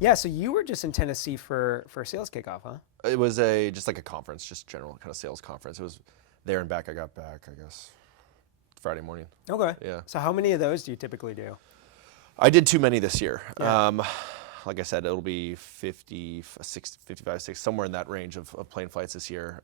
Yeah, so you were just in Tennessee for a sales kickoff, huh? It was just like a conference, just general kind of sales conference. It was there and back. I got back, I guess, Friday morning. Okay. Yeah. So how many of those do you typically do? I did too many this year. Yeah. Like I said, it'll be 50, 60, 55, 60, somewhere in that range of plane flights this year.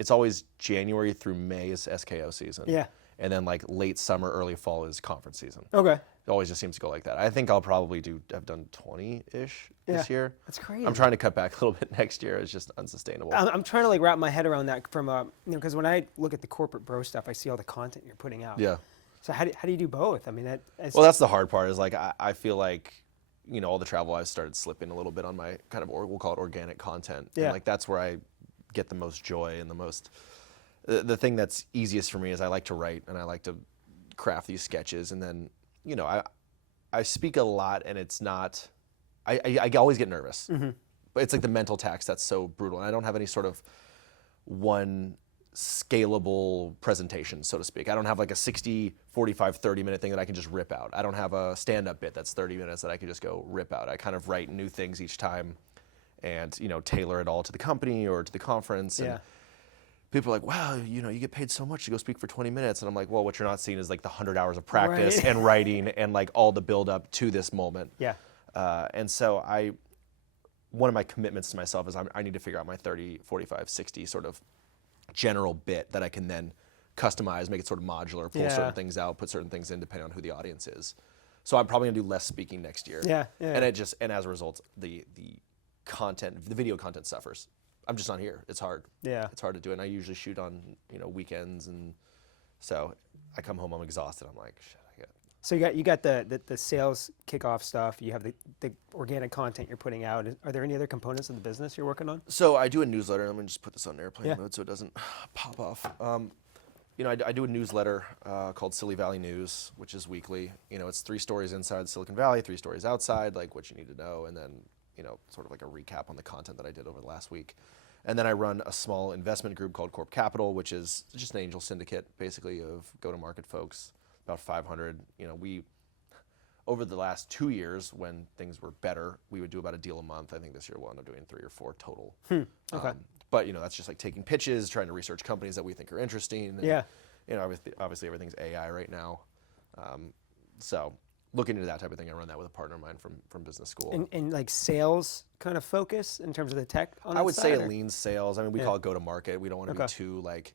It's always January through May is SKO season. Yeah. And then like late summer, early fall is conference season. Okay. It always just seems to go like that. I think I'll probably have done 20-ish this year. That's crazy. I'm trying to cut back a little bit next year. It's just unsustainable. I'm trying to like wrap my head around that from because when I look at the corporate bro stuff, I see all the content you're putting out. Yeah. So how do you do both? I mean, well, that's the hard part. Is like I feel like all the travel I've started slipping a little bit on my kind of we'll call it organic content. Yeah. And like that's where I get the most joy and the most. The thing that's easiest for me is I like to write and I like to craft these sketches, and then I speak a lot, and it's not. I always get nervous, but it's like the mental tax that's so brutal, and I don't have any sort of one scalable presentation, so to speak. I don't have like a 60, 45, 30 minute thing that I can just rip out. I don't have a stand-up bit that's 30 minutes that I can just go rip out. I kind of write new things each time, and tailor it all to the company or to the conference. And people are like, wow, you get paid so much to go speak for 20 minutes. And I'm like, well, what you're not seeing is like the 100 hours of practice and writing and like all the build up to this moment. Yeah. And so one of my commitments to myself is I need to figure out my 30, 45, 60 sort of general bit that I can then customize, make it sort of modular, pull certain things out, put certain things in depending on who the audience is. So I'm probably gonna do less speaking next year. Yeah. And and as a result, the content, the video content suffers. I'm just not here. It's hard. Yeah. It's hard to do it. And I usually shoot on, weekends, and so I come home, I'm exhausted. I'm like, shit, So you got the sales kickoff stuff. You have the organic content you're putting out. Are there any other components of the business you're working on? So I do a newsletter. I'm gonna just put this on airplane mode so it doesn't pop off. I do a newsletter called Silly Valley News, which is weekly. It's 3 stories inside Silicon Valley, 3 stories outside, like what you need to know, and then sort of like a recap on the content that I did over the last week. And then I run a small investment group called Corp Capital, which is just an angel syndicate, basically, of go-to-market folks, about 500. We, over the last 2 years, when things were better, we would do about a deal a month. I think this year we'll end up doing 3 or 4 total. Okay. But that's just like taking pitches, trying to research companies that we think are interesting. And, obviously everything's AI right now. So looking into that type of thing, I run that with a partner of mine from business school. And like sales kind of focus in terms of the tech on that I would side, say or? lean sales. I mean, we call it go-to-market. We don't want to be too like,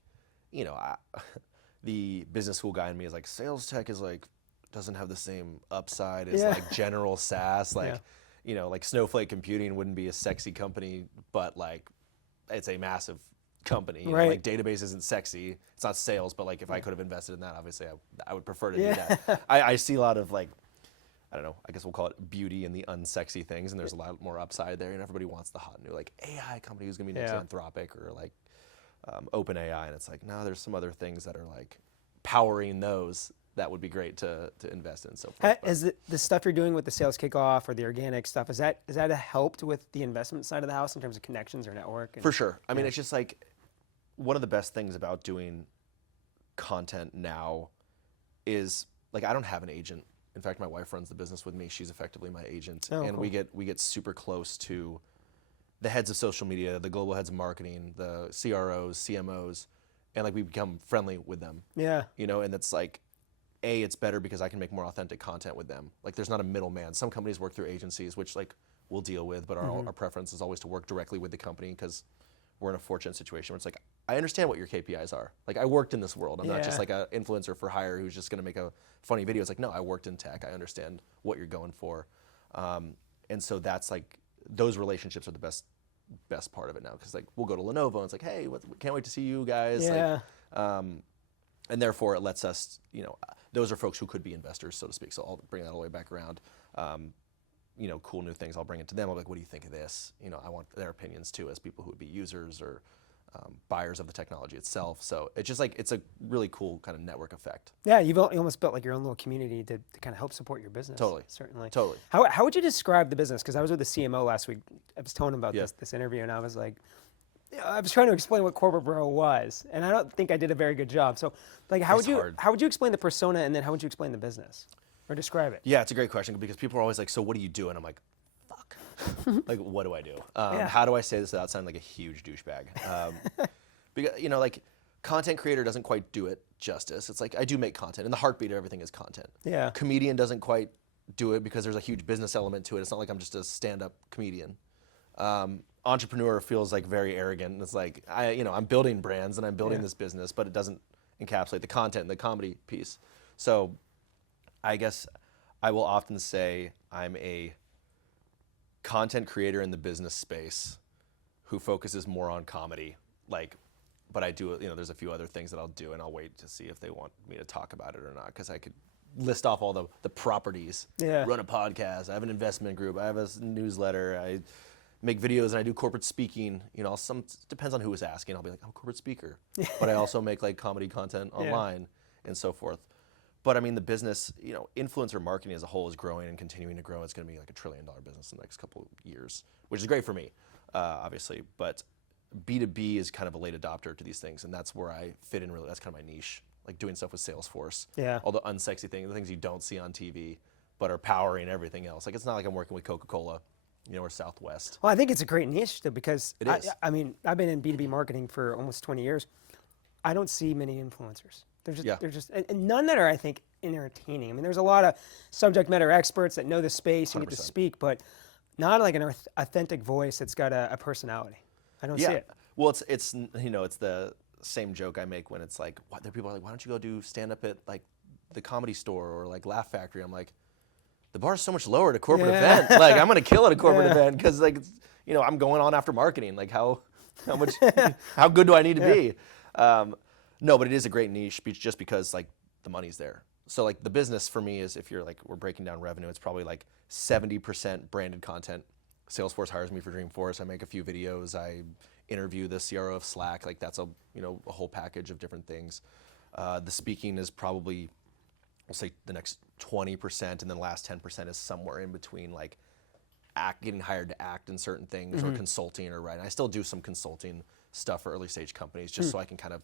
the business school guy in me is like, sales tech is like, doesn't have the same upside as like general SaaS. Like, like Snowflake Computing wouldn't be a sexy company, but like it's a massive company. Like database isn't sexy. It's not sales, but like if I could have invested in that, obviously I would prefer to do that. I see a lot of like, I don't know, I guess we'll call it beauty in the unsexy things, and there's a lot more upside there, and everybody wants the hot new like AI company who's gonna be next to Anthropic or like OpenAI, and it's like, no, there's some other things that are like powering those that would be great to invest in and so forth. Is the stuff you're doing with the sales kickoff or the organic stuff, is that helped with the investment side of the house in terms of connections or network? For sure. I mean, it's just like one of the best things about doing content now is like I don't have an agent. In fact, my wife runs the business with me. She's effectively my agent, and we get super close to the heads of social media, the global heads of marketing, the CROs, CMOs, and like we become friendly with them. Yeah. And it's like, it's better because I can make more authentic content with them. Like there's not a middleman. Some companies work through agencies, which like we'll deal with, but our preference is always to work directly with the company because we're in a fortunate situation where it's like, I understand what your KPIs are. Like I worked in this world. I'm not just like an influencer for hire who's just gonna make a funny video. It's like, no, I worked in tech. I understand what you're going for. And so that's like, those relationships are the best part of it now. Cause like we'll go to Lenovo and it's like, hey, can't wait to see you guys. Yeah. Like, and therefore it lets us, those are folks who could be investors, so to speak. So I'll bring that all the way back around. Cool new things, I'll bring it to them. I'll be like, what do you think of this? I want their opinions too as people who would be users or buyers of the technology itself. So it's just like, it's a really cool kind of network effect. Yeah, you almost built like your own little community to kind of help support your business. Totally. Certainly. Totally. How would you describe the business? Because I was with the CMO last week. I was telling him about this interview, and I was like, I was trying to explain what Corporate Bro was, and I don't think I did a very good job. So, like, how It's hard. would you explain the persona, and then how would you explain the business, or describe it? Yeah, it's a great question because people are always like, so what do you do? And I'm like, fuck. Like, what do I do? Yeah. How do I say this without sounding like a huge douchebag? Because, you know, like, content creator doesn't quite do it justice. It's like, I do make content, and the heartbeat of everything is content. Yeah. Comedian doesn't quite do it because there's a huge business element to it. It's not like I'm just a stand-up comedian. Entrepreneur feels like very arrogant. It's like, I'm building brands and I'm building this business, but it doesn't encapsulate the content and the comedy piece. So I guess I will often say I'm a content creator in the business space who focuses more on comedy. Like, but I do, there's a few other things that I'll do, and I'll wait to see if they want me to talk about it or not, because I could list off all the properties. Yeah. Run a podcast, I have an investment group, I have a newsletter, I make videos, and I do corporate speaking. Depends on who is asking. I'll be like, I'm a corporate speaker. But I also make like comedy content online and so forth. But I mean, the business, influencer marketing as a whole is growing and continuing to grow. It's going to be like $1 trillion business in the next couple of years, which is great for me, obviously. But B2B is kind of a late adopter to these things, and that's where I fit in really. That's kind of my niche, like doing stuff with Salesforce. Yeah. All the unsexy things, the things you don't see on TV, but are powering everything else. Like, it's not like I'm working with Coca-Cola, or Southwest. Well, I think it's a great niche, though, because It is. I mean, I've been in B2B marketing for almost 20 years. I don't see many influencers. They're just, and none that are, I think, entertaining. I mean, there's a lot of subject matter experts that know the space and get to 100%. speak, but not like an authentic voice that's got a personality. I don't see it. Well, it's the same joke I make when it's like, there are people are like, why don't you go do stand up at like the Comedy Store or like Laugh Factory? I'm like, the bar's so much lower at a corporate event. Like, I'm gonna kill at a corporate event because like, I'm going on after marketing. Like, how much, how good do I need to be? No, but it is a great niche just because like the money's there. So like the business for me is, if you're like, we're breaking down revenue, it's probably like 70% branded content. Salesforce hires me for Dreamforce. I make a few videos. I interview the CRO of Slack. Like, that's a whole package of different things. The speaking is probably, we'll say, the next 20%, and then the last 10% is somewhere in between, like getting hired to act in certain things or consulting or writing. I still do some consulting stuff for early stage companies just so I can kind of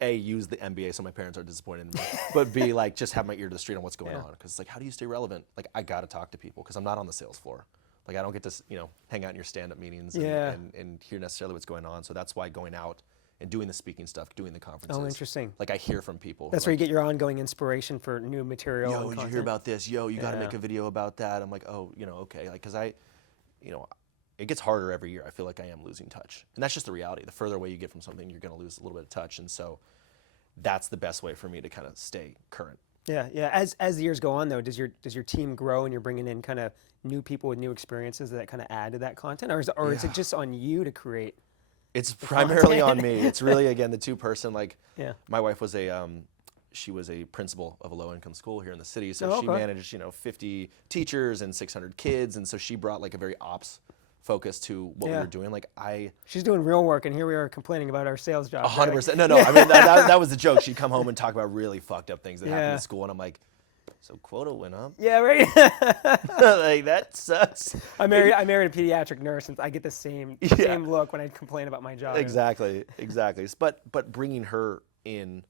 A, use the MBA so my parents aren't disappointed in me, but B, like just have my ear to the street on what's going on. Because it's like, how do you stay relevant? Like, I got to talk to people because I'm not on the sales floor. Like, I don't get to hang out in your stand-up meetings and hear necessarily what's going on. So that's why going out and doing the speaking stuff, doing the conferences. Oh, interesting. Like, I hear from people. That's where you get your ongoing inspiration for new material. Yo, and did you content. hear about this? Yo, you got to make a video about that. I'm like, oh, okay. Like, because it gets harder every year. I feel like I am losing touch. And that's just the reality. The further away you get from something, you're going to lose a little bit of touch. And so that's the best way for me to kind of stay current. Yeah. As the years go on, though, does your team grow and you're bringing in kind of new people with new experiences that kind of add to that content, or is it just on you to create? It's primarily on me. It's really, again, the two-person. Like, my wife was she was a principal of a low-income school here in the city, so she managed 50 teachers and 600 kids, and so she brought like a very ops focus to what we were doing. Like, she's doing real work, and here we are complaining about our sales job. 100%. No. I mean, that was the joke. She'd come home and talk about really fucked up things that happened in school, and I'm like, so quota went up. Yeah, right. Like, that sucks. I married a pediatric nurse, and I get the same look when I complain about my job. Exactly. But bringing her in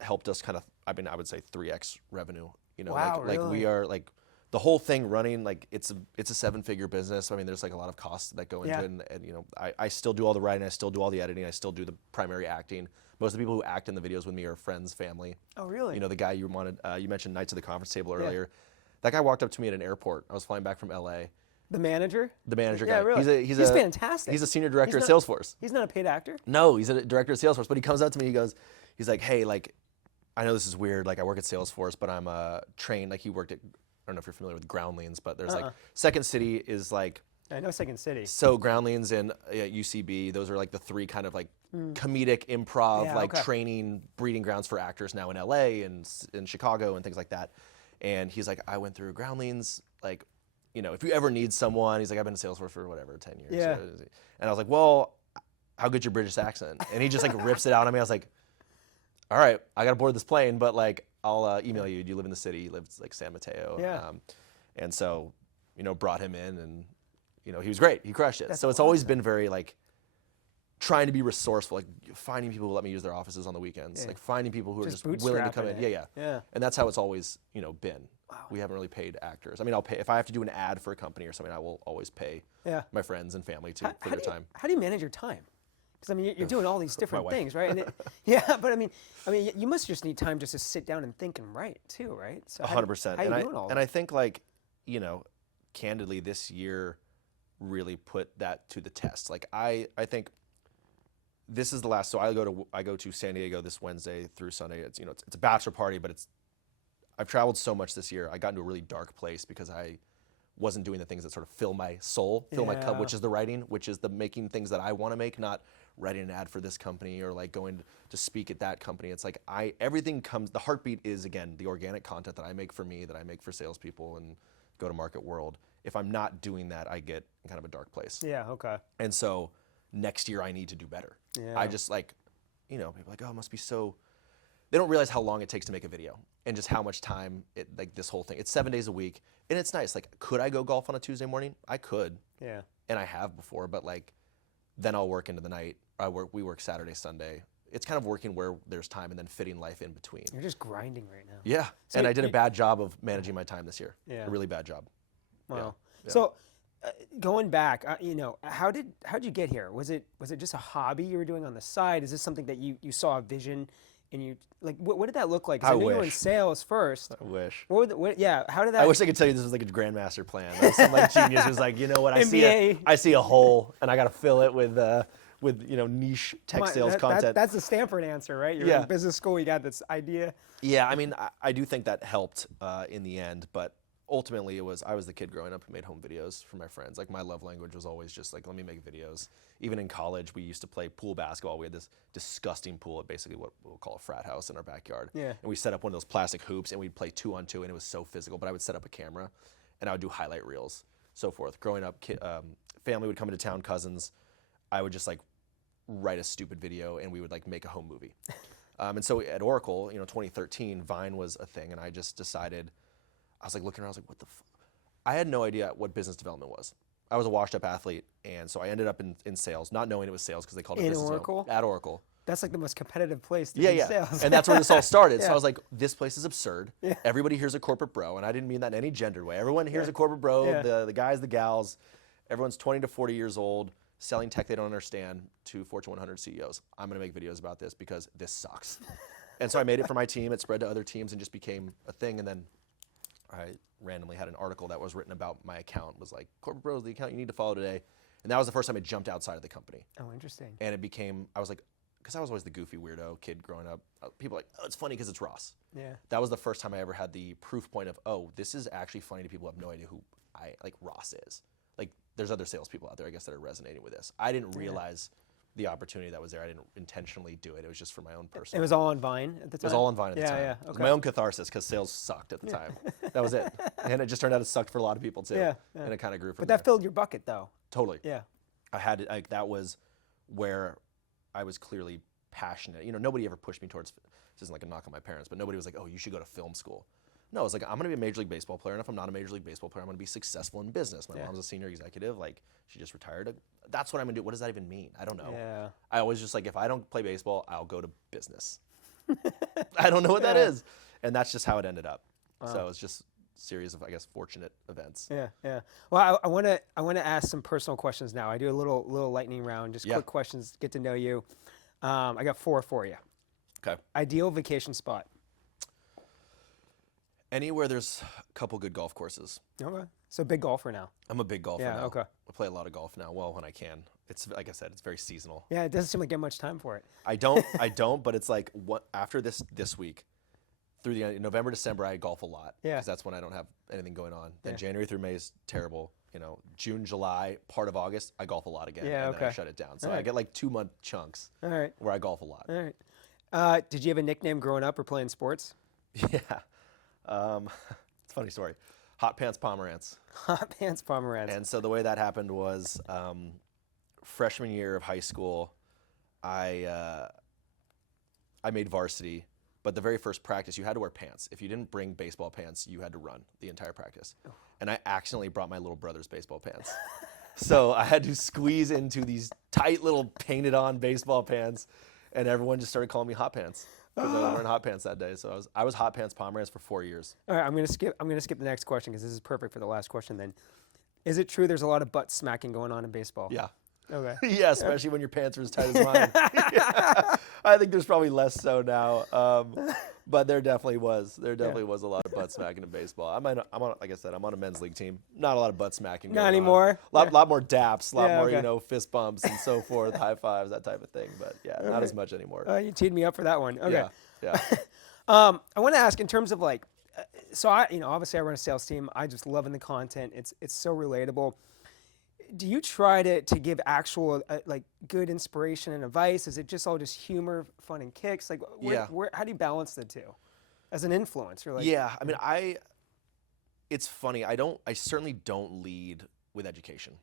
helped us kind of, I would say 3x revenue. Wow, like really? we are like the whole thing running, like it's a 7-figure business. I mean, there's like a lot of costs that go into it, and I still do all the writing, I still do all the editing, I still do the primary acting. Most of the people who act in the videos with me are friends, family. Oh, really? The guy you mentioned Knights of the Conference Table earlier. That guy walked up to me at an airport. I was flying back from LA. The manager? The manager Yeah, guy. really. He's fantastic. He's a senior director He's at Salesforce. He's not a paid actor? No, he's a director at Salesforce. But he comes up to me, he's like, hey, like, I know this is weird. Like, I work at Salesforce, but I'm trained. Like, he worked at, I don't know if you're familiar with Groundlings, but there's like, Second City is like, I know Second City. so Groundlings and UCB, those are like the three kind of like comedic improv, training, breeding grounds for actors now in LA and in Chicago and things like that. And he's like, I went through Groundlings, like, if you ever need someone, he's like, I've been in Salesforce for whatever, 10 years. Yeah. And I was like, well, how good's your British accent? And he just like rips it out on me. I was like, all right, I got to board this plane, but like, I'll email you. Do you live in the city? He lives like San Mateo. Yeah. And so, brought him in, and he was great. He crushed it. That's so it's always been very like trying to be resourceful, like finding people who let me use their offices on the weekends, like finding people who are just willing to come in. Yeah. And that's how it's always, been. Wow. We haven't really paid actors. I mean, I'll pay if I have to do an ad for a company or something. I will always pay my friends and family for their time. How do you manage your time? Because I mean, you're doing all these different things, right? And but I mean, you must just need time just to sit down and think and write too, right? So 100%. How you doing all that? And I think like, candidly, this year really put that to the test. Like I think this is the last. So I go to San Diego this Wednesday through Sunday. It's it's a bachelor party, but I've traveled so much this year. I got into a really dark place because I wasn't doing the things that sort of fill my soul, fill my cup, which is the writing, which is the making things that I want to make, not writing an ad for this company or like going to speak at that company. It's like everything comes, the heartbeat is, again, the organic content that I make for me, that I make for salespeople and go to market world. If I'm not doing that, I get in kind of a dark place. Yeah, okay. And so next year I need to do better. Yeah. I just people are like, oh, it must be so, they don't realize how long it takes to make a video and just how much time this whole thing. It's 7 days a week and it's nice. Like, could I go golf on a Tuesday morning? I could. Yeah. And I have before, but then I'll work into the night. We work Saturday, Sunday. It's kind of working where there's time and then fitting life in between. You're just grinding right now. Yeah. So and I did a bad job of managing my time this year. Yeah. A really bad job. Wow. Yeah. So going back, how'd you get here? Was it just a hobby you were doing on the side? Is this something that you saw a vision and you what did that look like? 'Cause I knew you were in sales first. I wish. How did that? I wish I could tell you this was like a grandmaster plan. Some genius who's like, you know what? I see a hole and I got to fill it with niche tech sales content. That's the Stanford answer, right? You're in business school. You got this idea. Yeah, I mean, I do think that helped in the end, but ultimately I was the kid growing up who made home videos for my friends. Like my love language was always just like, let me make videos. Even in college, we used to play pool basketball. We had this disgusting pool at basically what we'll call a frat house in our backyard. Yeah. And we set up one of those plastic hoops and we'd play 2-on-2 and it was so physical, but I would set up a camera and I would do highlight reels, so forth. Growing up, family would come into town, cousins. I would just write a stupid video and we would make a home movie. And so at Oracle, 2013, Vine was a thing and I just decided, I was looking around, I was like, what the I had no idea what business development was. I was a washed up athlete, and so I ended up in sales, not knowing it was sales because they called it business Oracle? At Oracle. That's the most competitive place to be in sales. And that's where this all started. So I was like, this place is absurd. Yeah. Everybody here's a corporate bro, and I didn't mean that in any gendered way. Everyone here's a corporate bro, the guys, the gals. Everyone's 20 to 40 years old, selling tech they don't understand to Fortune 100 CEOs. I'm going to make videos about this because this sucks. And so I made it for my team. It spread to other teams and just became a thing. And then I randomly had an article that was written about my account. It was like, Corporate Bros, the account you need to follow today. And that was the first time I jumped outside of the company. Oh, interesting. And it became, I was like, because I was always the goofy weirdo kid growing up. People were like, oh, it's funny because it's Ross. Yeah. That was the first time I ever had the proof point of, oh, this is actually funny to people who have no idea who Ross is. There's other salespeople out there, I guess, that are resonating with this. I didn't realize the opportunity that was there. I didn't intentionally do it. It was just for my own personal. It was all on Vine at the time? It was all on Vine at the time. Yeah, It was my own catharsis because sales sucked at the time. That was it. And it just turned out it sucked for a lot of people too. Yeah. And it kind of grew from there. But that filled your bucket though. Totally. Yeah. I had to, that was where I was clearly passionate. Nobody ever pushed me towards, this isn't like a knock on my parents, but nobody was like, oh, you should go to film school. No, it's like, I'm going to be a Major League Baseball player, and if I'm not a Major League Baseball player, I'm going to be successful in business. My mom's a senior executive. She just retired. That's what I'm going to do. What does that even mean? I don't know. Yeah. I always just if I don't play baseball, I'll go to business. I don't know what that is. And that's just how it ended up. Wow. So it's just a series of, I guess, fortunate events. Yeah, yeah. Well, I want to ask some personal questions now. I do a little lightning round, just quick questions, get to know you. I got 4 for you. Okay. Ideal vacation spot. Anywhere there's a couple good golf courses. Okay. So big golfer now. I'm a big golfer now. Yeah, okay. I play a lot of golf now, well, when I can. It's, like I said, it's very seasonal. Yeah, it doesn't seem like you get much time for it. I don't, but it's after this week, through the end, November, December, I golf a lot. Yeah. Because that's when I don't have anything going on. Then January through May is terrible. June, July, part of August, I golf a lot again. Yeah, and then I shut it down. So I get 2-month chunks where I golf a lot. All right. Did you have a nickname growing up or playing sports? Yeah. It's a funny story. Hot Pants Pomerantz. Hot Pants Pomerantz. And so the way that happened was freshman year of high school, I made varsity, but the very first practice, you had to wear pants. If you didn't bring baseball pants, you had to run the entire practice. Oh. And I accidentally brought my little brother's baseball pants. So I had to squeeze into these tight little painted on baseball pants, and everyone just started calling me Hot Pants because I was wearing hot pants that day. So I was Hot Pants Pomerantz for 4 years. All right, I'm gonna skip the next question because this is perfect for the last question. Then, is it true there's a lot of butt smacking going on in baseball? Yeah. Okay. Yeah, especially when your pants are as tight as mine. I think there's probably less so now, but there definitely was. There definitely was a lot of butt smacking in baseball. I'm on, like I said, I'm on a men's league team. Not a lot of butt smacking. Not anymore. A lot more daps, a lot more okay. fist bumps and so forth, high fives, that type of thing. But yeah, not as much anymore. You teed me up for that one. Okay. Yeah. I want to ask in terms of like, so obviously I run a sales team. I just loving the content. It's so relatable. Do you try to give actual like good inspiration and advice? Is it just all just humor, fun, and kicks? Like, how do you balance the two as an influencer? Like, yeah, I mean, it's funny. I certainly don't lead with education.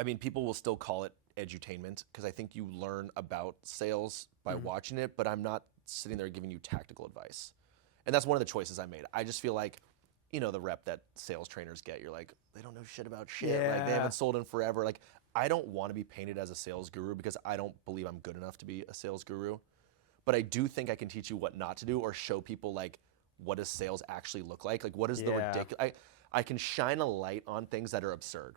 I mean, people will still call it edutainment because I think you learn about sales by watching it, but I'm not sitting there giving you tactical advice. And that's one of the choices I made. I just feel like, the rep that sales trainers get, you're like, they don't know shit about shit. Yeah. Like, they haven't sold in forever. Like, I don't want to be painted as a sales guru because I don't believe I'm good enough to be a sales guru. But I do think I can teach you what not to do or show people, like, what does sales actually look like? Like, what is the ridiculous? I can shine a light on things that are absurd.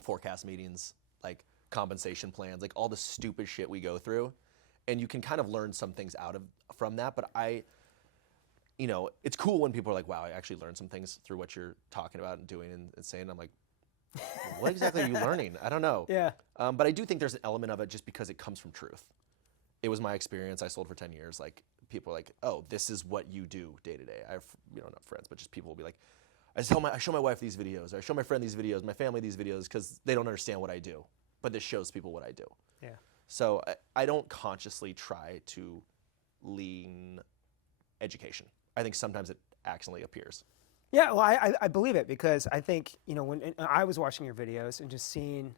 Forecast meetings, like compensation plans, like all the stupid shit we go through. And you can kind of learn some things from that. But it's cool when people are like, wow, I actually learned some things through what you're talking about and doing and saying. I'm like, what exactly are you learning? I don't know. Yeah. But I do think there's an element of it just because it comes from truth. It was my experience. I sold for 10 years. Like, people are like, oh, this is what you do day to day. I have, not friends, but just people will be like, I show my wife these videos, or I show my friend these videos, my family these videos, because they don't understand what I do. But this shows people what I do. Yeah. So I don't consciously try to lean education. I think sometimes it accidentally appears. Yeah, well, I believe it because I think, when I was watching your videos and just seeing,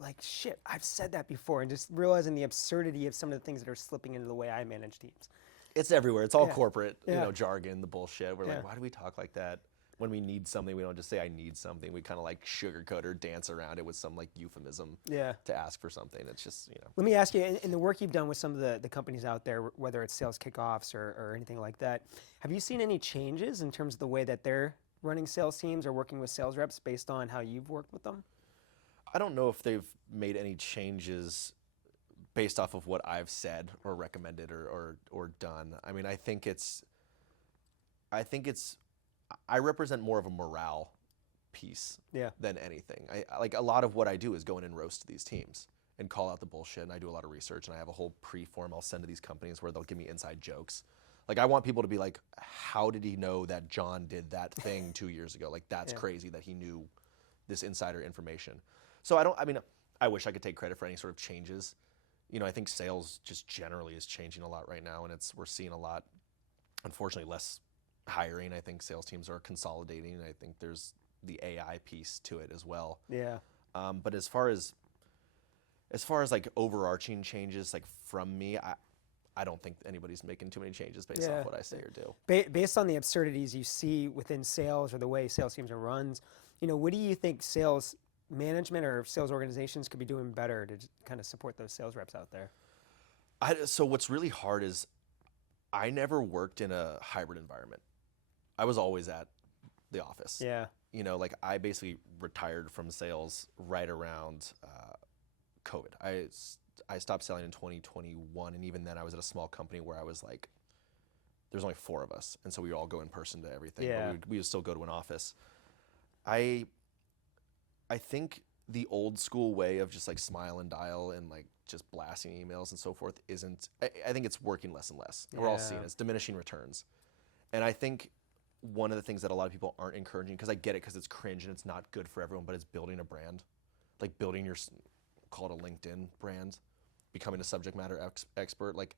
like, shit, I've said that before, and just realizing the absurdity of some of the things that are slipping into the way I manage teams. It's everywhere. It's all corporate, jargon, the bullshit. We're like, why do we talk like that? When we need something, we don't just say, I need something. We kind of like sugarcoat or dance around it with some like euphemism to ask for something. It's just, Let me ask you, in the work you've done with some of the companies out there, whether it's sales kickoffs or anything like that, have you seen any changes in terms of the way that they're running sales teams or working with sales reps based on how you've worked with them? I don't know if they've made any changes based off of what I've said or recommended or done. I mean, I represent more of a morale piece than anything. I like a lot of what I do is go in and roast these teams and call out the bullshit, and I do a lot of research, and I have a whole pre-form I'll send to these companies where they'll give me inside jokes. Like, I want people to be like, how did he know that John did that thing 2 years ago? Like, that's crazy that he knew this insider information. So I wish I could take credit for any sort of changes. I think sales just generally is changing a lot right now, and we're seeing a lot, unfortunately, less hiring. I think sales teams are consolidating. I think there's the AI piece to it as well. Yeah. But as far as like overarching changes, like from me, I don't think anybody's making too many changes based off what I say or do. Based on the absurdities you see within sales or the way sales teams are run, what do you think sales management or sales organizations could be doing better to kind of support those sales reps out there? So what's really hard is I never worked in a hybrid environment. I was always at the office. Yeah. Like I basically retired from sales right around COVID. I stopped selling in 2021, and even then I was at a small company where I was like, there's only 4 of us, and so we would all go in person to everything. Yeah. But we would still go to an office. I think the old school way of just like smile and dial and like just blasting emails and so forth isn't. I think it's working less and less. We're all seeing it's diminishing returns, and I think one of the things that a lot of people aren't encouraging, because I get it, because it's cringe and it's not good for everyone, but it's building a brand, like building your, call it a LinkedIn brand, becoming a subject matter expert. Like,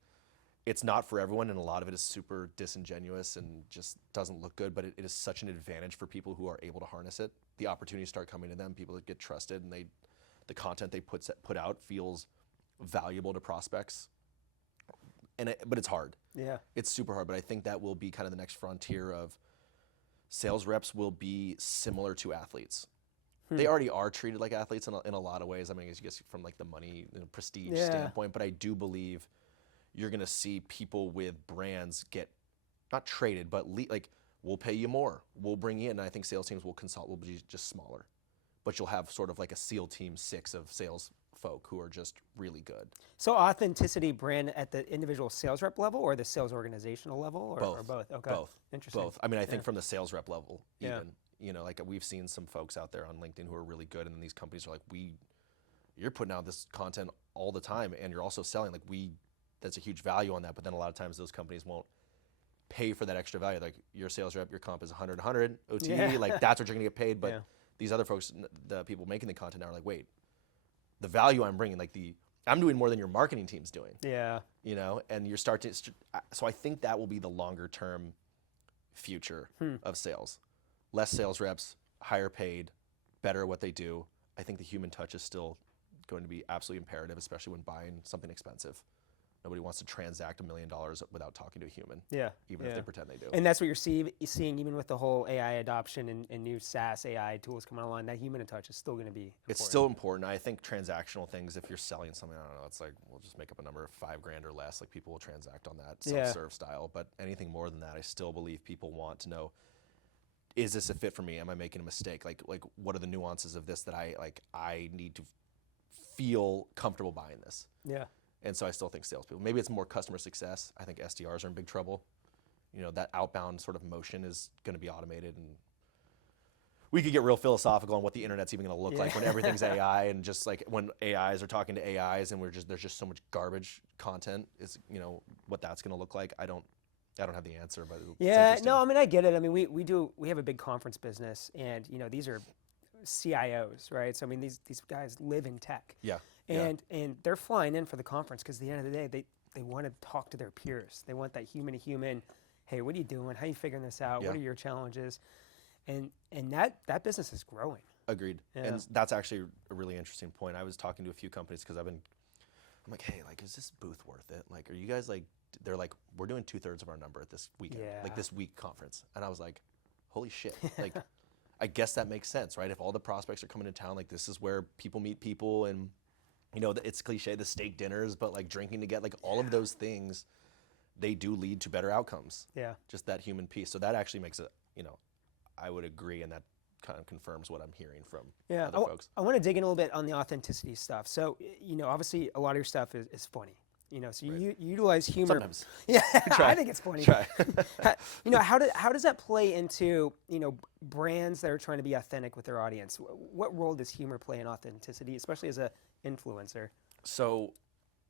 it's not for everyone, and a lot of it is super disingenuous and just doesn't look good, but it is such an advantage for people who are able to harness it. The opportunities start coming to them, people that get trusted, and the content they put out feels valuable to prospects. But it's hard. Yeah. It's super hard, but I think that will be kind of the next frontier of sales reps will be similar to athletes. They already are treated like athletes in a lot of ways. I mean, I guess from like the money, prestige standpoint, but I do believe you're going to see people with brands get not traded, but like we'll pay you more, we'll bring you in. And I think sales teams will be just smaller, but you'll have sort of like a SEAL team 6 of sales folk who are just really good. So authenticity brand at the individual sales rep level or the sales organizational level or both? Or both? Okay. Both. Interesting. Both. I mean, I think from the sales rep level, even, Yeah. Like we've seen some folks out there on LinkedIn who are really good, and then these companies are like, you're putting out this content all the time, and you're also selling. Like that's a huge value on that. But then a lot of times those companies won't pay for that extra value. Like your sales rep, your comp is 100 OTE. Yeah. Like that's what you're gonna get paid. But these other folks, the people making the content now are like, wait, the value I'm bringing, I'm doing more than your marketing team's doing. Yeah. And you're starting to, so I think that will be the longer term future of sales. Less sales reps, higher paid, better at what they do. I think the human touch is still going to be absolutely imperative, especially when buying something expensive. Nobody wants to transact $1 million without talking to a human. Yeah. Even if they pretend they do. And that's what you're seeing even with the whole AI adoption and new SaaS AI tools coming online. That human touch is still going to be important. It's still important. I think transactional things, if you're selling something, I don't know, it's like, we'll just make up a number of $5,000 or less. Like people will transact on that self-serve style. But anything more than that, I still believe people want to know, is this a fit for me? Am I making a mistake? Like what are the nuances of this that I need to feel comfortable buying this? Yeah. And so I still think salespeople, maybe it's more customer success. I think SDRs are in big trouble. That outbound sort of motion is going to be automated, and we could get real philosophical on what the internet's even going to look like when everything's AI, and just like when AIs are talking to AIs and there's just so much garbage content is, what that's going to look like. I don't have the answer, but it's no, I mean, I get it. I mean, we have a big conference business, and these are CIOs, right? So I mean, these guys live in tech. Yeah. And they're flying in for the conference because at the end of the day, they want to talk to their peers. They want that human to human. Hey, what are you doing? How are you figuring this out? What are your challenges? And that business is growing. Agreed. Yeah. And that's actually a really interesting point. I was talking to a few companies because I'm like, hey, is this booth worth it? Like, are you guys they're like, we're doing 2/3 of our number at this weekend, this week conference. And I was like, holy shit. I guess that makes sense, right? If all the prospects are coming to town, this is where people meet people, and it's cliche, the steak dinners, but drinking together, all of those things, they do lead to better outcomes. Yeah. Just that human piece. So that actually makes it, I would agree, and that kind of confirms what I'm hearing from other folks. I want to dig in a little bit on the authenticity stuff. So, obviously a lot of your stuff is funny. So you utilize humor. Sometimes. Yeah, I think it's funny. Try. How does that play into brands that are trying to be authentic with their audience? What role does humor play in authenticity, especially as a influencer? So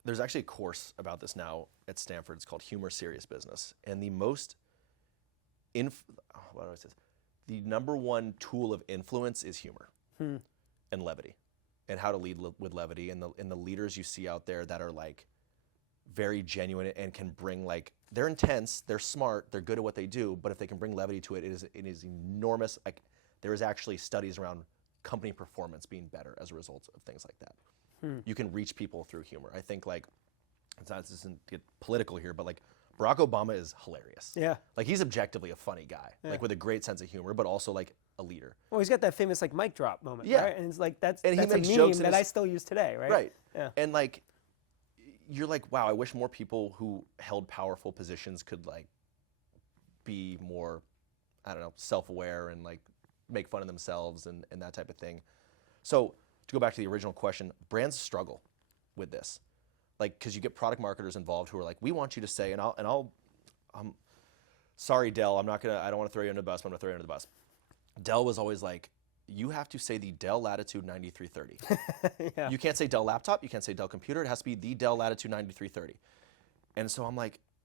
there's actually a course about this now at Stanford. It's called Humor Serious Business, and the number one tool of influence is humor and levity, and how to lead with levity. And the leaders you see out there that are very genuine and can bring they're intense, they're smart, they're good at what they do, but if they can bring levity to it, it is enormous. There is actually studies around company performance being better as a result of things like that. You can reach people through humor. I think this isn't get political here, but Barack Obama is hilarious. Yeah. He's objectively a funny guy, with a great sense of humor, but also a leader. Well, he's got that famous mic drop moment, right? And it's that's he makes a meme that I still use today, right? Right. Yeah. And you're wow, I wish more people who held powerful positions could be more, I don't know, self-aware and make fun of themselves and that type of thing. So to go back to the original question, brands struggle with this. Because you get product marketers involved who are we want you to say, sorry, Dell, I don't want to throw you under the bus, but I'm going to throw you under the bus. Dell was always you have to say the Dell Latitude 9330. Yeah. You can't say Dell laptop, you can't say Dell computer, it has to be the Dell Latitude 9330. And so I'm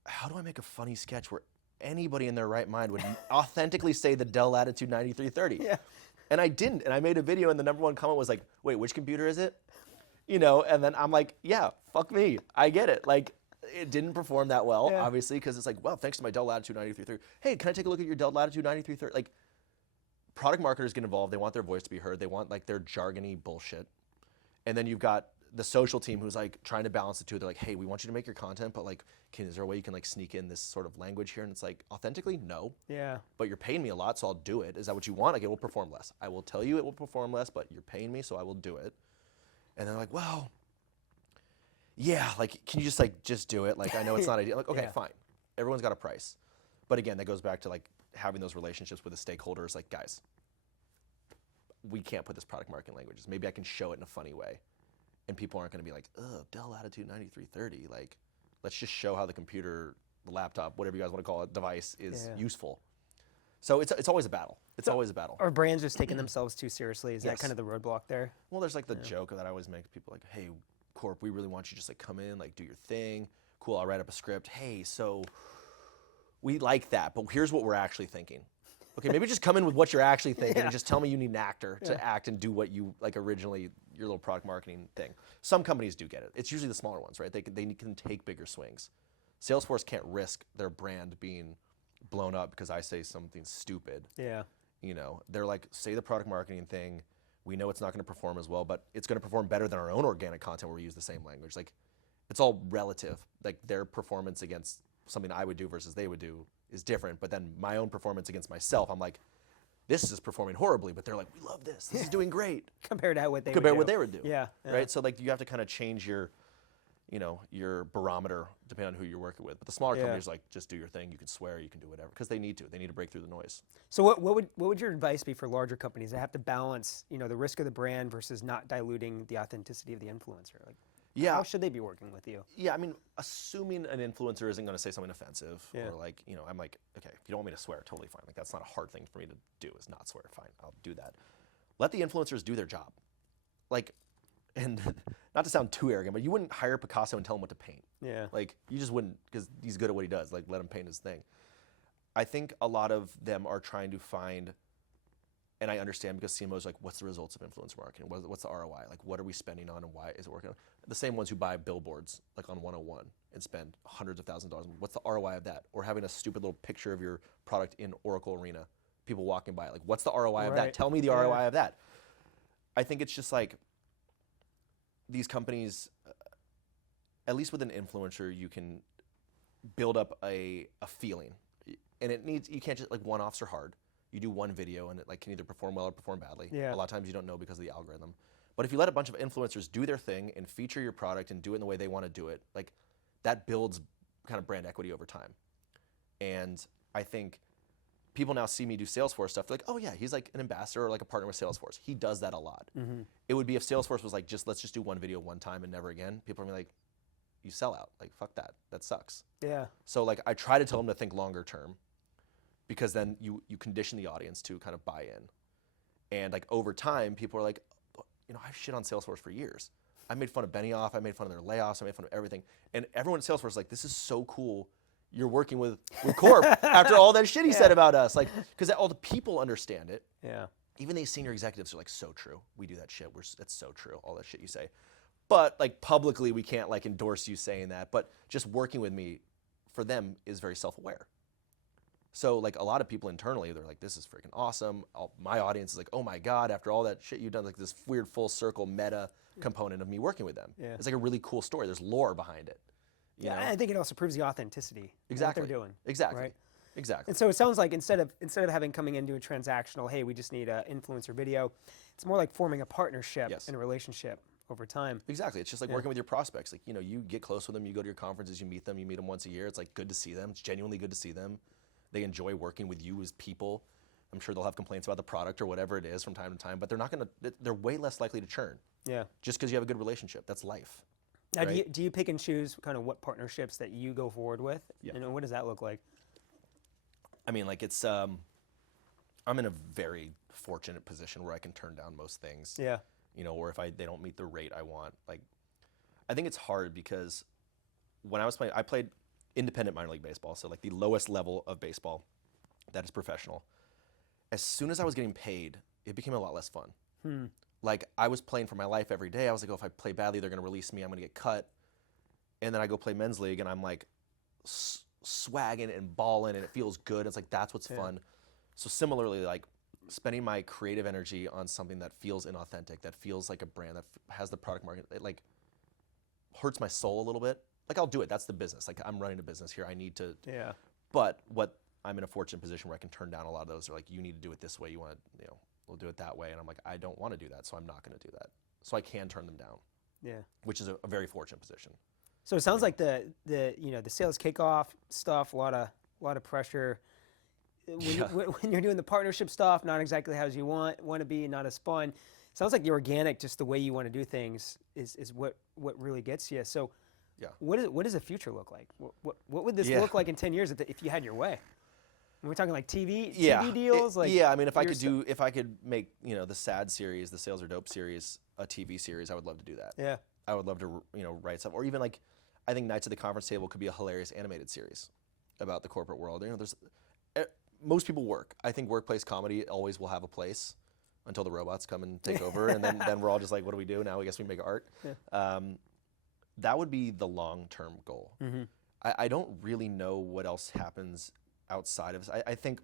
how do I make a funny sketch where anybody in their right mind would authentically say the Dell Latitude 9330? Yeah. And I didn't, and I made a video, and the number one comment was wait, which computer is it? And then I'm yeah, fuck me, I get it. It didn't perform that well, obviously, because it's well, thanks to my Dell Latitude 9330. Hey, can I take a look at your Dell Latitude 9330? Product marketers get involved. They want their voice to be heard. They want their jargony bullshit. And then you've got the social team who's like trying to balance the two. They're like, hey, we want you to make your content, but like, is there a way you can like sneak in this sort of language here? And it's like, authentically, no. Yeah. But you're paying me a lot, so I'll do it. Is that what you want? Like, it will perform less. I will tell you it will perform less, but you're paying me, so I will do it. And they're like, well, yeah, like, can you just do it? Like, I know it's not ideal. Like, okay, fine. Everyone's got a price. But again, that goes back to like having those relationships with the stakeholders. Like, guys, we can't put this product marketing languages. Maybe I can show it in a funny way. And people aren't going to be like, ugh, Dell Latitude 9330. Like, let's just show how the computer, the laptop, whatever you guys want to call it, device is useful. So it's always a battle. It's always a battle. Are brands just taking themselves too seriously? Is that kind of the roadblock there? Well, there's like the joke that I always make people like, hey, Corp, we really want you to just like come in, like do your thing. Cool, I'll write up a script. Hey, so we like that, but here's what we're actually thinking. Okay, maybe just come in with what you're actually thinking and just tell me you need an actor to act and do what you like originally, your little product marketing thing. Some companies do get it. It's usually the smaller ones, right? They can take bigger swings. Salesforce can't risk their brand being blown up because I say something stupid. Yeah. You know, they're like, say the product marketing thing. We know it's not going to perform as well, but it's going to perform better than our own organic content where we use the same language. Like, it's all relative. Like, their performance against something I would do versus they would do is different. But then my own performance against myself, I'm like, this is performing horribly, but they're like, we love this. This is doing great. Compared to what they would do. Yeah. Right? So like you have to kind of change your, you know, your barometer depending on who you're working with. But the smaller companies like, just do your thing. You can swear, you can do whatever, because they need to. They need to break through the noise. So what would your advice be for larger companies that have to balance, you know, the risk of the brand versus not diluting the authenticity of the influencer? Like, how should they be working with you? Yeah, I mean, assuming an influencer isn't going to say something offensive or like, you know, I'm like, okay, if you don't want me to swear, totally fine. Like, that's not a hard thing for me to do is not swear. Fine, I'll do that. Let the influencers do their job. Like, and not to sound too arrogant, but you wouldn't hire Picasso and tell him what to paint. Yeah. Like, you just wouldn't, because he's good at what he does. Like, let him paint his thing. I think a lot of them are trying to find, and I understand because CMOs are like, what's the results of influencer marketing? What's the ROI? Like, what are we spending on and why is it working? The same ones who buy billboards like on 101 and spend hundreds of thousands of dollars. What's the ROI of that? Or having a stupid little picture of your product in Oracle Arena, people walking by. Like, what's the ROI of that? Tell me the ROI of that. I think it's just like these companies, at least with an influencer, you can build up a feeling. And it needs, you can't just, like, one-offs are hard. You do one video and it like can either perform well or perform badly. Yeah. A lot of times you don't know because of the algorithm. But if you let a bunch of influencers do their thing and feature your product and do it in the way they want to do it, like that builds kind of brand equity over time. And I think people now see me do Salesforce stuff. They're like, oh yeah, he's like an ambassador or like a partner with Salesforce. He does that a lot. Mm-hmm. It would be if Salesforce was like, let's just do one video one time and never again. People are gonna be like, you sell out. Like, fuck that. That sucks. Yeah. So like I try to tell them to think longer term, because then you condition the audience to kind of buy in. And like over time, people are like, you know, I've shit on Salesforce for years. I made fun of Benioff, I made fun of their layoffs, I made fun of everything. And everyone at Salesforce is like, this is so cool. You're working with Corp after all that shit he said about us. Like, because all the people understand it. Yeah. Even these senior executives are like, so true. We do that shit. It's so true, all that shit you say. But like publicly, we can't like endorse you saying that. But just working with me for them is very self-aware. So like a lot of people internally, they're like, this is freaking awesome. My audience is like, oh my God, after all that shit you've done, like this weird full circle meta component of me working with them. Yeah. It's like a really cool story. There's lore behind it. You know? I think it also proves the authenticity of what they're doing. Exactly. Right? Exactly. And so it sounds like instead of having coming into a transactional, hey, we just need an influencer video, it's more like forming a partnership and a relationship over time. Exactly. It's just like working with your prospects. Like, you know, you get close with them, you go to your conferences, you meet them once a year. It's like good to see them. It's genuinely good to see them. They enjoy working with you as people. I'm sure they'll have complaints about the product or whatever it is from time to time, but they're way less likely to churn. Yeah. Just because you have a good relationship. That's life. Now, right? do you pick and choose kind of what partnerships that you go forward with? Yeah. And what does that look like? I mean, like it's, I'm in a very fortunate position where I can turn down most things. Yeah. You know, or if they don't meet the rate I want. Like, I think it's hard because when I was playing, I played independent minor league baseball, so like the lowest level of baseball that is professional. As soon as I was getting paid, it became a lot less fun. Like I was playing for my life every day. I was like, oh, if I play badly, they're going to release me. I'm going to get cut. And then I go play men's league and I'm like swagging and balling and it feels good. It's like, that's what's fun. So similarly, like spending my creative energy on something that feels inauthentic, that feels like a brand, that has the product market, like hurts my soul a little bit. Like I'll do it. That's the business. Like I'm running a business here. I need to. Yeah. But what I'm in a fortunate position where I can turn down a lot of those. They're like, you need to do it this way. You want to, we'll do it that way. And I'm like, I don't want to do that, so I'm not going to do that. So I can turn them down. Yeah. Which is a very fortunate position. So it sounds like the sales kickoff stuff, a lot of pressure. When you're doing the partnership stuff, not exactly as you want to be, not as fun. Sounds like the organic, just the way you want to do things, is what really gets you. So, yeah. What does the future look like? What would this look like in 10 years if you had your way? We're talking like TV deals. I mean, if I could make the SAD series, the Sales Are Dope series, a TV series, I would love to do that. Yeah. I would love to write stuff, or even like I think Nights at the Conference Table could be a hilarious animated series about the corporate world. Most people work. I think workplace comedy always will have a place until the robots come and take over, and then we're all just like, what do we do now? I guess we make art. Yeah. That would be the long-term goal. Mm-hmm. I don't really know what else happens outside of this. I think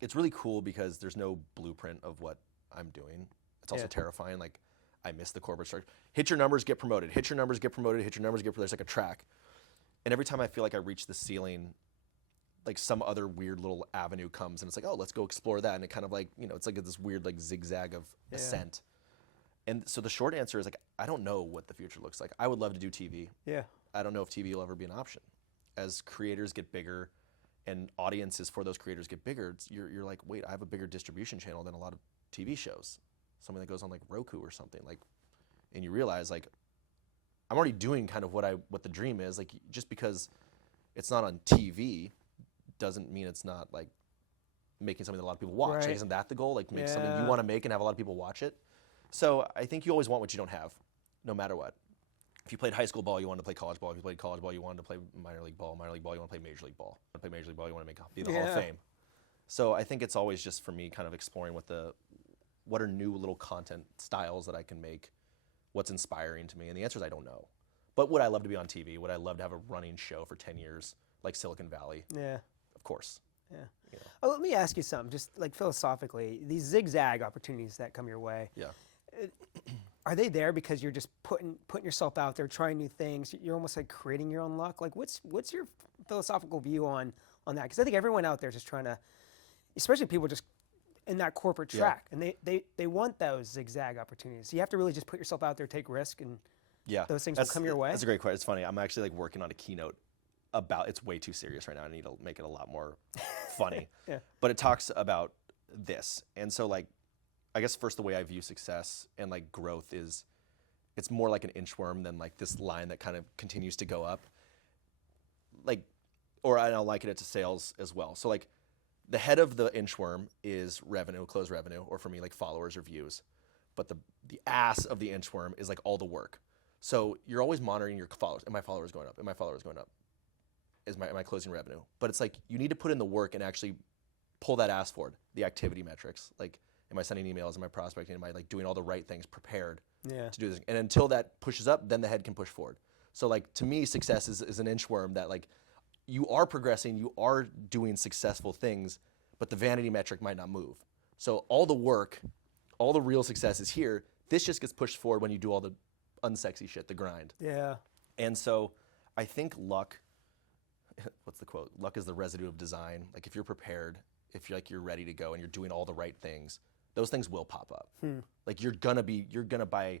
it's really cool because there's no blueprint of what I'm doing. It's also terrifying. Like I miss the corporate structure. Hit your numbers, get promoted. Hit your numbers, get promoted. Hit your numbers, get promoted. There's like a track. And every time I feel like I reach the ceiling, like some other weird little avenue comes and it's like, oh, let's go explore that. And it kind of like, it's like this weird like zigzag of ascent. And so the short answer is like, I don't know what the future looks like. I would love to do TV. Yeah. I don't know if TV will ever be an option. As creators get bigger and audiences for those creators get bigger, you're like, wait, I have a bigger distribution channel than a lot of TV shows. Something that goes on like Roku or something. Like, and you realize like, I'm already doing kind of what the dream is. Like just because it's not on TV doesn't mean it's not like making something that a lot of people watch. Right. Like, isn't that the goal? Like make something you want to make and have a lot of people watch it. So I think you always want what you don't have, no matter what. If you played high school ball, you wanted to play college ball. If you played college ball, you wanted to play minor league ball. Minor league ball, you want to play major league ball. You want to play major league ball, you want to be the Hall of Fame. So I think it's always just for me kind of exploring what are new little content styles that I can make, what's inspiring to me. And the answer is I don't know. But would I love to be on TV? Would I love to have a running show for 10 years like Silicon Valley? Yeah. Of course. Yeah. Oh, let me ask you something, just like philosophically, these zigzag opportunities that come your way. Yeah. Are they there because you're just putting yourself out there, trying new things? You're almost like creating your own luck. Like, what's your philosophical view on that? Because I think everyone out there is just trying to, especially people just in that corporate track, and they want those zigzag opportunities. So you have to really just put yourself out there, take risk, and those things will come your way. That's a great question. It's funny. I'm actually like working on a keynote about. It's way too serious right now. I need to make it a lot more funny. But it talks about this, and so like. I guess first the way I view success and like growth is it's more like an inchworm than like this line that kind of continues to go up. Like, or I'll liken it to sales as well. So like the head of the inchworm is revenue, closed revenue, or for me like followers or views. But the ass of the inchworm is like all the work. So you're always monitoring your followers. Am my followers going up? Am my followers going up? Am I closing revenue? But it's like you need to put in the work and actually pull that ass forward, the activity metrics. Like, am I sending emails? Am I prospecting? Am I like doing all the right things, prepared to do this? And until that pushes up, then the head can push forward. So like to me, success is an inchworm that like you are progressing, you are doing successful things, but the vanity metric might not move. So all the work, all the real success is here. This just gets pushed forward when you do all the unsexy shit, the grind. Yeah. And so I think luck, what's the quote? Luck is the residue of design. Like if you're prepared, if you're ready to go and you're doing all the right things, those things will pop up. Like you're gonna by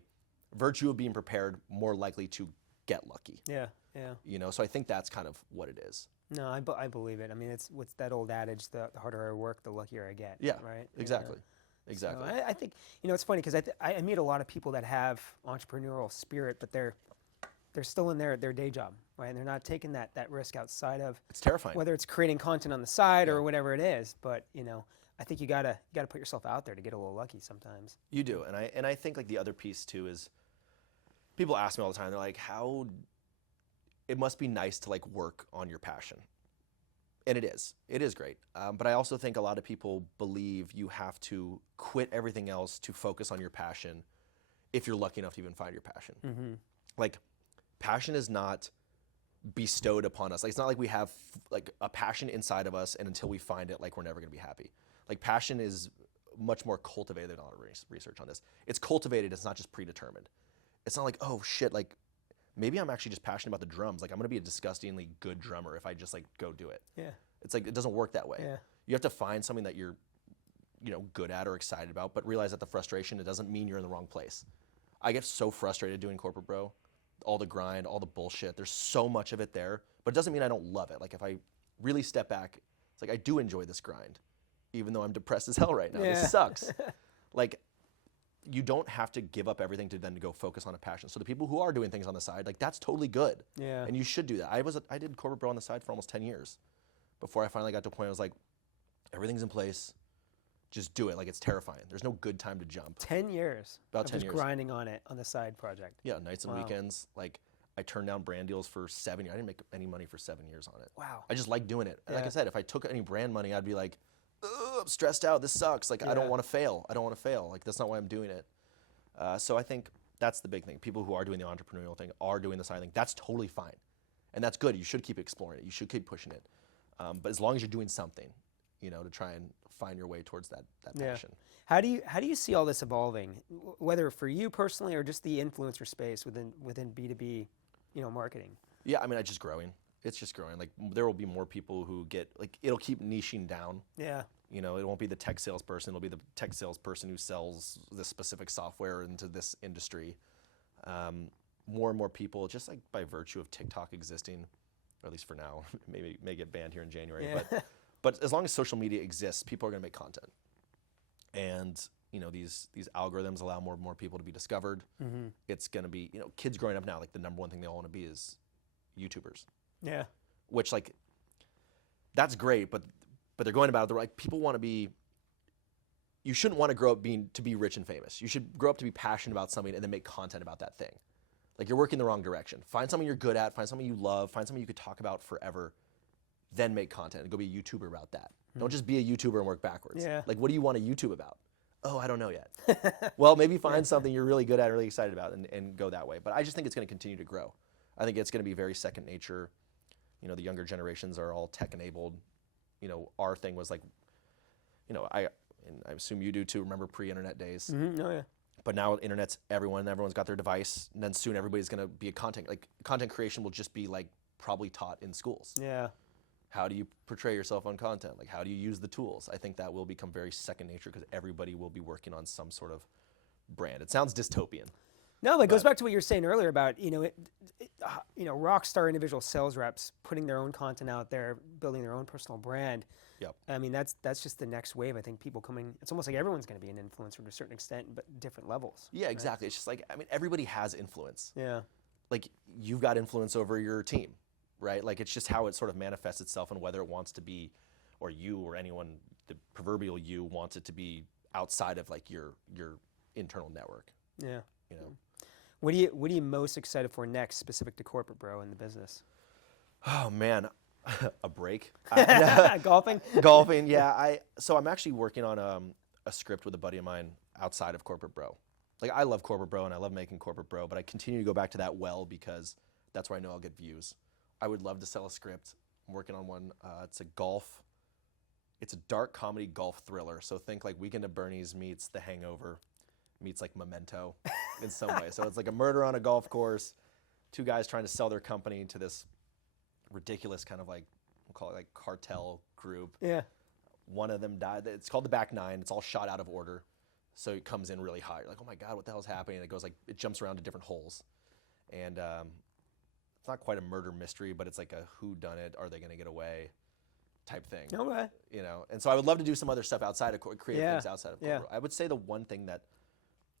virtue of being prepared, more likely to get lucky. Yeah. So I think that's kind of what it is. No, I believe it. I mean, what's that old adage? The harder I work, the luckier I get. Yeah. Right. Exactly. Exactly. So I think it's funny because I meet a lot of people that have entrepreneurial spirit, but they're still in their day job, right? And they're not taking that risk outside of. It's terrifying. Whether it's creating content on the side or whatever it is, but I think you gotta put yourself out there to get a little lucky sometimes. You do, and I think like the other piece too is people ask me all the time. They're like, "How?" It must be nice to like work on your passion, and it is. It is great. But I also think a lot of people believe you have to quit everything else to focus on your passion, if you're lucky enough to even find your passion. Mm-hmm. Like, passion is not bestowed upon us. Like it's not like we have like a passion inside of us, and until we find it, like we're never gonna be happy. Like passion is much more cultivated. There's a lot of research on this. It's cultivated. It's not just predetermined. It's not like, oh shit, like maybe I'm actually just passionate about the drums. Like I'm going to be a disgustingly good drummer if I just like go do it. Yeah. It's like, it doesn't work that way. Yeah. You have to find something that you're, good at or excited about, but realize that the frustration, it doesn't mean you're in the wrong place. I get so frustrated doing corporate bro, all the grind, all the bullshit. There's so much of it there, but it doesn't mean I don't love it. Like if I really step back, it's like I do enjoy this grind, even though I'm depressed as hell right now. Yeah. This sucks. Like you don't have to give up everything to then go focus on a passion. So the people who are doing things on the side, like that's totally good. Yeah. And you should do that. I did corporate bro on the side for almost 10 years before I finally got to a point where I was like, everything's in place. Just do it. Like it's terrifying. There's no good time to jump. 10 years. About of 10 just years. grinding on it on the side project. Yeah, nights and weekends. Like I turned down brand deals for 7 years. I didn't make any money for 7 years on it. Wow. I just like doing it. Yeah. Like I said, if I took any brand money, I'd be like, I'm stressed out. This sucks. Like I don't want to fail. I don't want to fail. Like that's not why I'm doing it. So I think that's the big thing. People who are doing the entrepreneurial thing are doing the side thing. That's totally fine. And that's good. You should keep exploring it. You should keep pushing it. But as long as you're doing something, to try and find your way towards that passion. How do you see all this evolving, whether for you personally or just the influencer space within B2B, marketing? Yeah, I mean, it's just growing. It's just growing. Like there will be more people who it'll keep niching down. Yeah. It won't be the tech salesperson. It'll be the tech salesperson who sells this specific software into this industry. More and more people, just like by virtue of TikTok existing, or at least for now, maybe may get banned here in January. Yeah. But as long as social media exists, people are going to make content. And these algorithms allow more and more people to be discovered. Mm-hmm. It's going to be kids growing up now, like the number one thing they all want to be is YouTubers. Yeah. Which like that's great, but they're going about it. They're like, people want to be. You shouldn't want to grow up to be rich and famous. You should grow up to be passionate about something and then make content about that thing. Like you're working the wrong direction. Find something you're good at. Find something you love. Find something you could talk about forever. Then make content and go be a YouTuber about that. Don't just be a YouTuber and work backwards. Yeah. Like, what do you want to YouTube about? Oh, I don't know yet. Well, maybe find something you're really good at, really excited about, and go that way. But I just think it's going to continue to grow. I think it's going to be very second nature. The younger generations are all tech enabled. Our thing was like, I assume you do too. Remember pre-internet days? Mm-hmm. Oh yeah. But now internet's everyone's got their device, and then soon everybody's going to be a content creation will just be like probably taught in schools. Yeah. How do you portray yourself on content? Like, how do you use the tools? I think that will become very second nature because everybody will be working on some sort of brand. It sounds dystopian. No, but it goes back to what you were saying earlier about, rock star individual sales reps putting their own content out there, building their own personal brand. Yep. I mean, that's just the next wave. I think people coming, it's almost like everyone's going to be an influencer to a certain extent, but different levels. Yeah, exactly. Right? It's just like, everybody has influence. Yeah. Like, you've got influence over your team. Right? Like it's just how it sort of manifests itself and whether it wants to be, or you or anyone, the proverbial you wants it to be outside of like your internal network. Yeah. What are you most excited for next, specific to corporate bro in the business? Oh man, a break. Golfing? Golfing, yeah. So I'm actually working on a script with a buddy of mine outside of corporate bro. Like I love corporate bro and I love making corporate bro, but I continue to go back to that well because that's where I know I'll get views. I would love to sell a script. I'm working on one. It's a dark comedy golf thriller. So think like Weekend at Bernie's meets The Hangover, meets like Memento in some way. So it's like a murder on a golf course, two guys trying to sell their company to this ridiculous kind of like, we'll call it like cartel group. Yeah. One of them died. It's called The Back Nine. It's all shot out of order. So it comes in really high. You're like, oh my God, what the hell's happening? And it jumps around to different holes. And, it's not quite a murder mystery, but it's like a whodunit, are they going to get away type thing. Okay. And so I would love to do some other stuff outside of creative things outside of corporate. Yeah. I would say the one thing that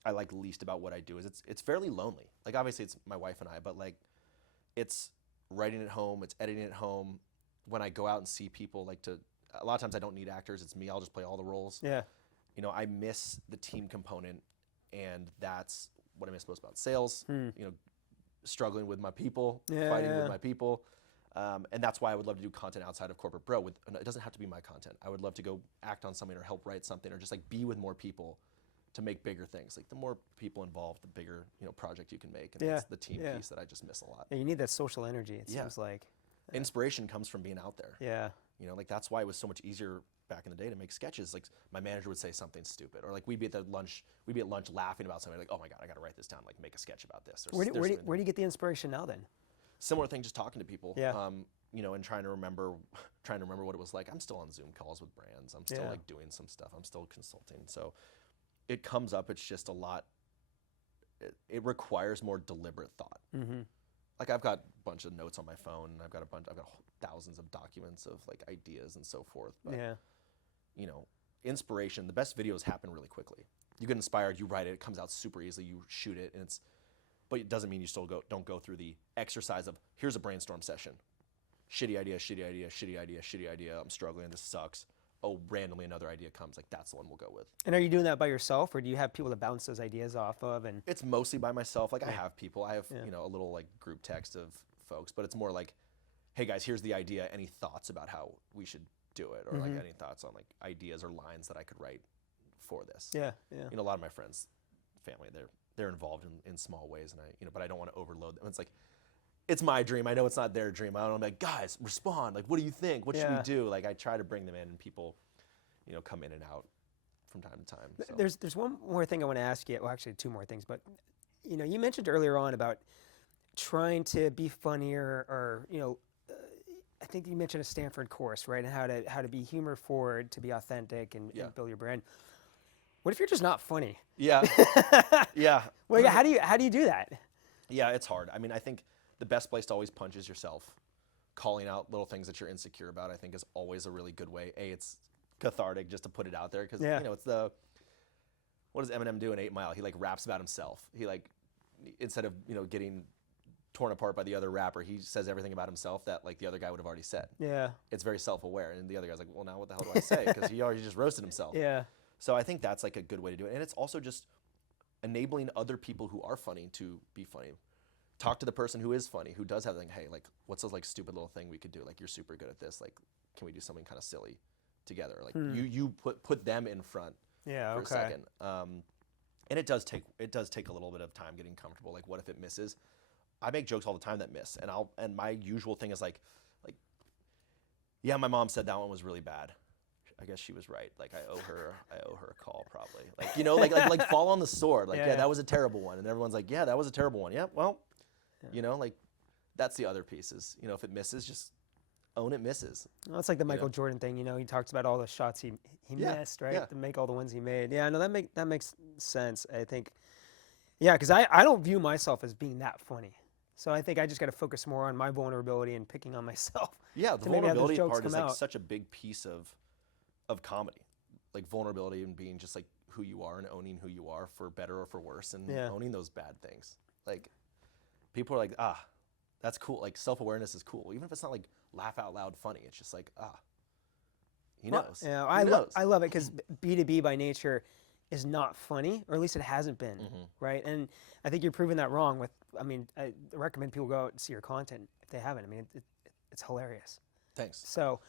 I like least about what I do is it's fairly lonely. Like obviously it's my wife and I, but like it's writing at home, it's editing at home. When I go out and see people, a lot of times I don't need actors, it's me, I'll just play all the roles. Yeah. I miss the team component, and that's what I miss most about sales. Struggling with my people, fighting with my people. And that's why I would love to do content outside of corporate bro. It doesn't have to be my content. I would love to go act on something or help write something or just like be with more people to make bigger things. Like the more people involved, the bigger project you can make. And that's the team piece that I just miss a lot. Yeah, you need that social energy, it seems like. Inspiration comes from being out there. Yeah. You know, like that's why it was so much easier back in the day to make sketches. Like my manager would say something stupid, or like we'd be at lunch laughing about something, like, oh my God, I got to write this down, like make a sketch about this. Where do you get the inspiration now then? Similar thing, just talking to people. Yeah. You know, and trying to remember what it was like. I'm still on Zoom calls with brands. I'm still like doing some stuff. I'm still consulting. So it comes up. It's just a lot. It requires more deliberate thought. Mm-hmm. Like I've got a bunch of notes on my phone. I've got thousands of documents of like ideas and so forth. But, you know, inspiration, the best videos happen really quickly. You get inspired, you write it, it comes out super easily, you shoot it, but it doesn't mean you still don't go through the exercise of, here's a brainstorm session. Shitty idea, shitty idea, shitty idea, shitty idea, I'm struggling, this sucks. Oh, randomly another idea comes, like that's the one we'll go with. And are you doing that by yourself, or do you have people to bounce those ideas off of? And it's mostly by myself. Like I have people, you know, a little like group text of folks, but it's more like, hey guys, here's the idea. Any thoughts about how we should do it, or like any thoughts on like ideas or lines that I could write for this? Yeah. You know, a lot of my friends, family, they're involved in small ways, and but I don't want to overload them. It's like, it's my dream. I know it's not their dream. I don't want to be like, guys, respond. Like, what do you think? What should we do? Like, I try to bring them in, and people, you know, come in and out from time to time. So. There's one more thing I want to ask you. Well, actually, two more things. But, you know, you mentioned earlier on about trying to be funnier, or, you know, I think you mentioned a Stanford course, right? And how to be humor forward, to be authentic, and build your brand. What if you're just not funny? Yeah. Yeah. Well, how do you do that? Yeah, it's hard. I mean, I think the best place to always punch is yourself. Calling out little things that you're insecure about, I think, is always a really good way. It's cathartic just to put it out there, because you know, it's what does Eminem do in 8 Mile? He like raps about himself. He like, instead of, you know, getting torn apart by the other rapper, he says everything about himself that like the other guy would have already said. Yeah. It's very self-aware, and the other guy's like, well, now what the hell do I say? Because he already just roasted himself. Yeah. So I think that's like a good way to do it, and it's also just enabling other people who are funny to be funny. Talk to the person who is funny, who does have the thing, hey, like, what's this like stupid little thing we could do? Like, you're super good at this. Like, can we do something kind of silly together? Like, you put them in front for a second. And it does take a little bit of time getting comfortable. Like, what if it misses? I make jokes all the time that miss, and my usual thing is like, yeah, my mom said that one was really bad. I guess she was right. Like I owe her a call probably. Like, you know, like fall on the sword. Like, yeah, that was a terrible one. And everyone's like, yeah, that was a terrible one. Yeah, well, you know, like that's the other pieces. You know, if it misses, just own it misses. Well, it's like the Michael Jordan thing. You know, he talks about all the shots he missed, right? To make all the ones he made. Yeah, no, that makes sense. I think, yeah, because I don't view myself as being that funny. So I think I just got to focus more on my vulnerability and picking on myself. Yeah, the vulnerability part is like such a big piece of comedy, like vulnerability and being just like who you are and owning who you are for better or for worse, and owning those bad things. Like people are like, that's cool. Like self-awareness is cool, even if it's not like laugh out loud funny. It's just like, he knows. Yeah, I love it because B2B by nature is not funny, or at least it hasn't been, right? And I think you're proving that wrong with. I mean, I recommend people go out and see your content if they haven't. I mean, it's hilarious. Thanks. So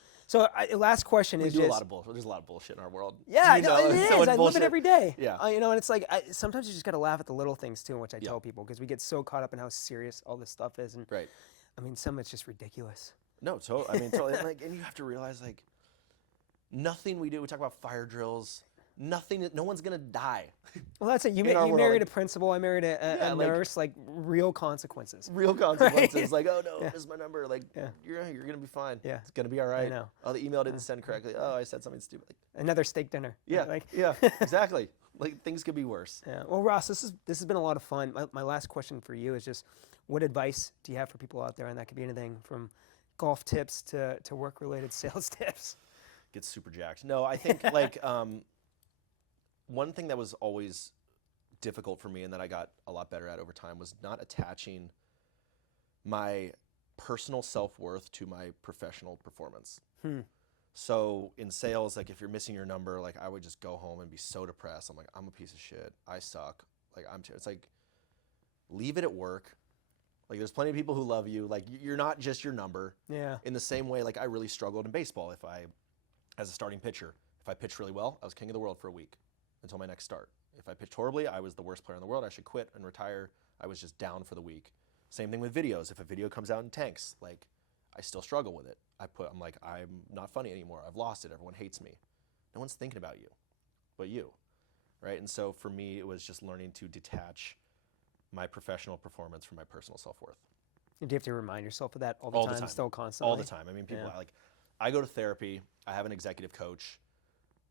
last question is there's a lot of bullshit in our world. Yeah, it is. So I live it every day. Yeah. You know, and it's like sometimes you just got to laugh at the little things too, which I tell people, because we get so caught up in how serious all this stuff is, and I mean, some of it's just ridiculous. No, I mean, totally. And you have to realize, like, nothing we do. We talk about fire drills. Nothing. No one's gonna die. Well, that's it. You married a principal. I married a nurse. Like real consequences. Real consequences. Right? Like, oh no, this is my number. Like, you're gonna be fine. Yeah, it's gonna be all right. I know. Oh, the email didn't send correctly. Oh, I said something stupid. Like, another steak dinner. Yeah. Exactly. Like things could be worse. Yeah. Well, Ross, this has been a lot of fun. My last question for you is just, what advice do you have for people out there? And that could be anything from golf tips to work related sales tips. Get super jacked. No, I think like. One thing that was always difficult for me and that I got a lot better at over time was not attaching my personal self-worth to my professional performance. So in sales, like if you're missing your number, like I would just go home and be so depressed. I'm like, I'm a piece of shit. I suck. Like it's like, leave it at work. Like there's plenty of people who love you. Like you're not just your number. Yeah. In the same way, like I really struggled in baseball. As a starting pitcher, if I pitched really well, I was king of the world for a week. Until my next start. If I pitched horribly, I was the worst player in the world. I should quit and retire. I was just down for the week. Same thing with videos. If a video comes out and tanks, like I still struggle with it. I'm like, I'm not funny anymore. I've lost it. Everyone hates me. No one's thinking about you, but you, right? And so for me, it was just learning to detach my professional performance from my personal self-worth. Do you have to remind yourself of that all the time, still constantly? All the time. I mean, people like, I go to therapy. I have an executive coach.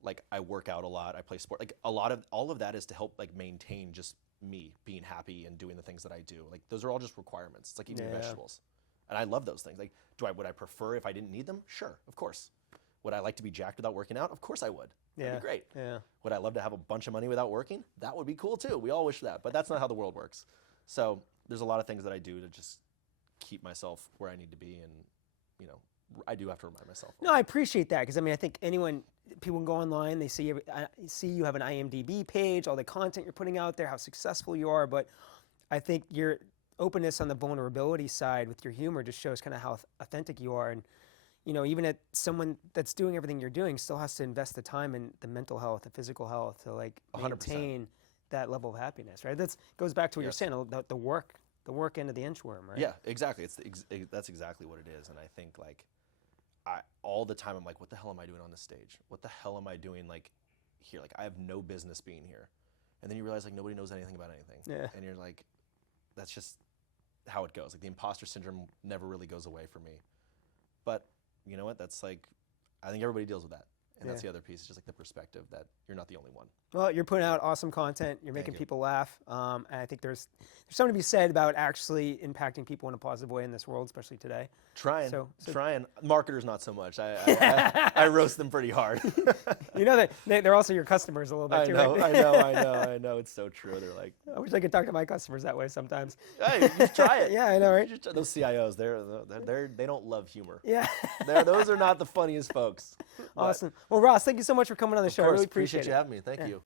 Like, I work out a lot. I play sport. Like, all of that is to help like maintain just me being happy and doing the things that I do. Like, those are all just requirements. It's like eating vegetables. And I love those things. Like, would I prefer if I didn't need them? Sure, of course. Would I like to be jacked without working out? Of course I would. That'd be great. Yeah. Would I love to have a bunch of money without working? That would be cool too. We all wish that, but that's not how the world works. So there's a lot of things that I do to just keep myself where I need to be, and you know, I do have to remind myself. No, I appreciate that, because I mean, I think people can go online, they see you have an IMDb page, all the content you're putting out there, how successful you are, but I think your openness on the vulnerability side with your humor just shows kind of how authentic you are. And you know, even at someone that's doing everything you're doing still has to invest the time in the mental health, the physical health to like maintain 100%. That level of happiness, right? That goes back to what you're saying, the work end of the inchworm, right? Yeah, exactly. That's exactly what it is. And I think like all the time I'm like, what the hell am I doing on this stage? What the hell am I doing like here? Like, I have no business being here. And then you realize like nobody knows anything about anything. Yeah. And you're like, that's just how it goes. Like, the imposter syndrome never really goes away for me. But you know what? That's like, I think everybody deals with that. And that's the other piece, is just like the perspective that you're not the only one. Well, you're putting out awesome content. You're making people laugh. And I think there's something to be said about actually impacting people in a positive way in this world, especially today. Trying. Marketers, not so much. I roast them pretty hard. You know that they're also your customers a little bit too. I know. It's so true. They're like, I wish I could talk to my customers that way sometimes. Hey, just try it. Yeah, I know, right? Those CIOs, they don't love humor. Yeah. Those are not the funniest folks. Awesome. Well, Ross, thank you so much for coming on the show. I really appreciate you having me. Thank you.